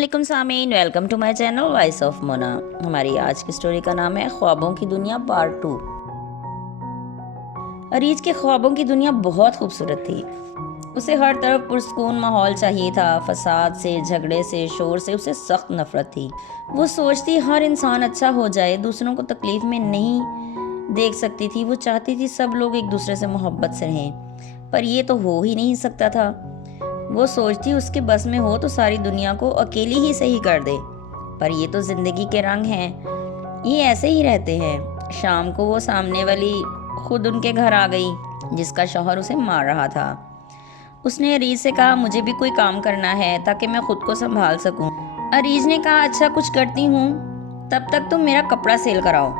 वालेकुम सामीन, welcome to my channel voice of Mona. हमारी आज की स्टोरी का नाम है ख्वाबों की दुनिया पार्ट 2। अरीज के ख्वाबों की दुनिया बहुत खूबसूरत थी। उसे हर तरफ पुरस्कून माहौल चाहिए था। फसाद से, झगड़े से, शोर से उसे सख्त नफरत थी। वो सोचती हर इंसान अच्छा हो जाए, दूसरों को तकलीफ में नहीं देख सकती थी। वो चाहती थी सब लोग एक दूसरे से मोहब्बत से रहें, पर ये तो हो ही नहीं सकता था। वो सोचती उसके बस में हो तो सारी दुनिया को अकेली ही सही कर दे, पर ये तो जिंदगी के रंग हैं, ये ऐसे ही रहते हैं। शाम को वो सामने वाली खुद उनके घर आ गई, जिसका शौहर उसे मार रहा था। उसने अरीज से कहा, मुझे भी कोई काम करना है ताकि मैं खुद को संभाल सकूं। अरीज ने कहा, अच्छा कुछ करती हूँ, तब तक तुम मेरा कपड़ा सेल कराओ,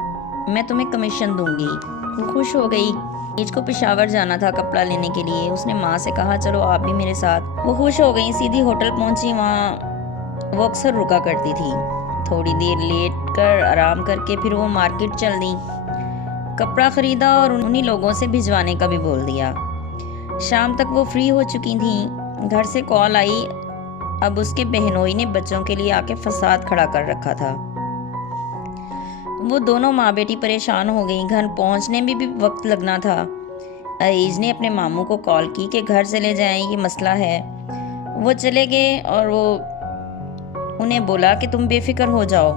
मैं तुम्हें कमीशन दूंगी। वो खुश हो गई। अरीज को पेशावर जाना था कपड़ा लेने के लिए। उसने माँ से कहा, चलो आप भी मेरे साथ। वो खुश हो गई, सीधी होटल पहुंची। वहाँ वो अक्सर रुका करती थी। थोड़ी देर लेट कर आराम करके फिर वो मार्केट चल दी। कपड़ा खरीदा और उन्हीं लोगों से भिजवाने का भी बोल दिया। शाम तक वो फ्री हो चुकी थी। घर से कॉल आई। अब उसके बहनोई ने बच्चों के लिए आके फसाद खड़ा कर रखा था। वो दोनों माँ बेटी परेशान हो गई। घर पहुंचने में भी वक्त लगना था। अरीज ने अपने मामू को कॉल की कि घर चले जाएं, ये मसला है। वो चले गए और वो उन्हें बोला कि तुम बेफिक्र हो जाओ।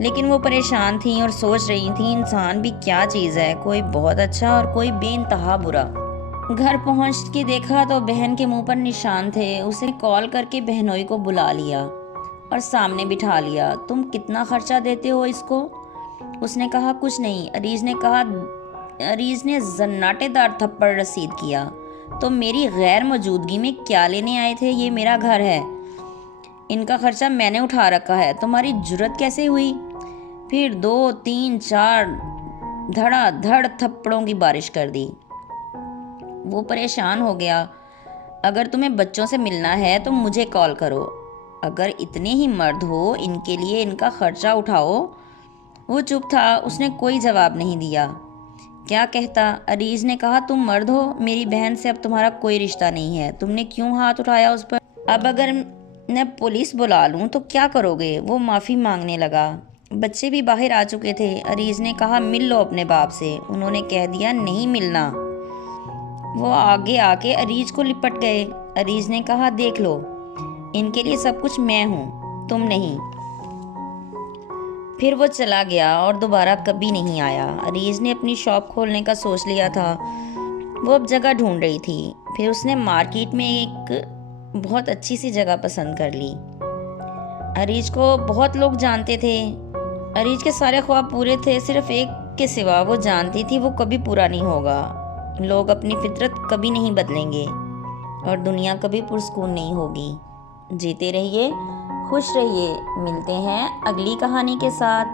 लेकिन वो परेशान थी और सोच रही थी, इंसान भी क्या चीज़ है, कोई बहुत अच्छा और कोई बेइंतहा बुरा। घर पहुंच के देखा तो बहन के मुंह पर निशान थे। उसे कॉल करके बहनोई को बुला लिया और सामने बिठा लिया। तुम कितना खर्चा देते हो इसको? उसने कहा, कुछ नहीं। अरीज ने जन्नाटेदार थप्पड़ रसीद किया। तो मेरी गैर मौजूदगी में क्या लेने आए थे? ये मेरा घर है, इनका खर्चा मैंने उठा रखा है, तुम्हारी जुर्रत कैसे हुई? फिर 2, 3, 4 धड़ाधड़ थप्पड़ों की बारिश कर दी। वो परेशान हो गया। अगर तुम्हें बच्चों से मिलना है तो मुझे कॉल करो, अगर इतने ही मर्द हो इनके लिए इनका खर्चा उठाओ। वो चुप था, उसने कोई जवाब नहीं दिया। क्या कहता? अरीज ने कहा, तुम मर्द हो, मेरी बहन से अब तुम्हारा कोई रिश्ता नहीं है, तुमने क्यों हाथ उठाया उस पर? अब अगर मैं पुलिस बुला लूं तो क्या करोगे? वो माफ़ी मांगने लगा। बच्चे भी बाहर आ चुके थे। अरीज ने कहा, मिल लो अपने बाप से। उन्होंने कह दिया, नहीं मिलना। वो आगे आके अरीज को लिपट गए। अरीज ने कहा, देख लो, इनके लिए सब कुछ मैं हूँ, तुम नहीं। फिर वो चला गया और दोबारा कभी नहीं आया। अरीज ने अपनी शॉप खोलने का सोच लिया था। वो अब जगह ढूंढ रही थी। फिर उसने मार्केट में एक बहुत अच्छी सी जगह पसंद कर ली। अरीज को बहुत लोग जानते थे। अरीज के सारे ख्वाब पूरे थे, सिर्फ एक के सिवा। वो जानती थी वो कभी पूरा नहीं होगा। लोग अपनी फितरत कभी नहीं बदलेंगे और दुनिया कभी पुरस्कून नहीं होगी। जीते रहिए, खुश रहिए। मिलते हैं अगली कहानी के साथ।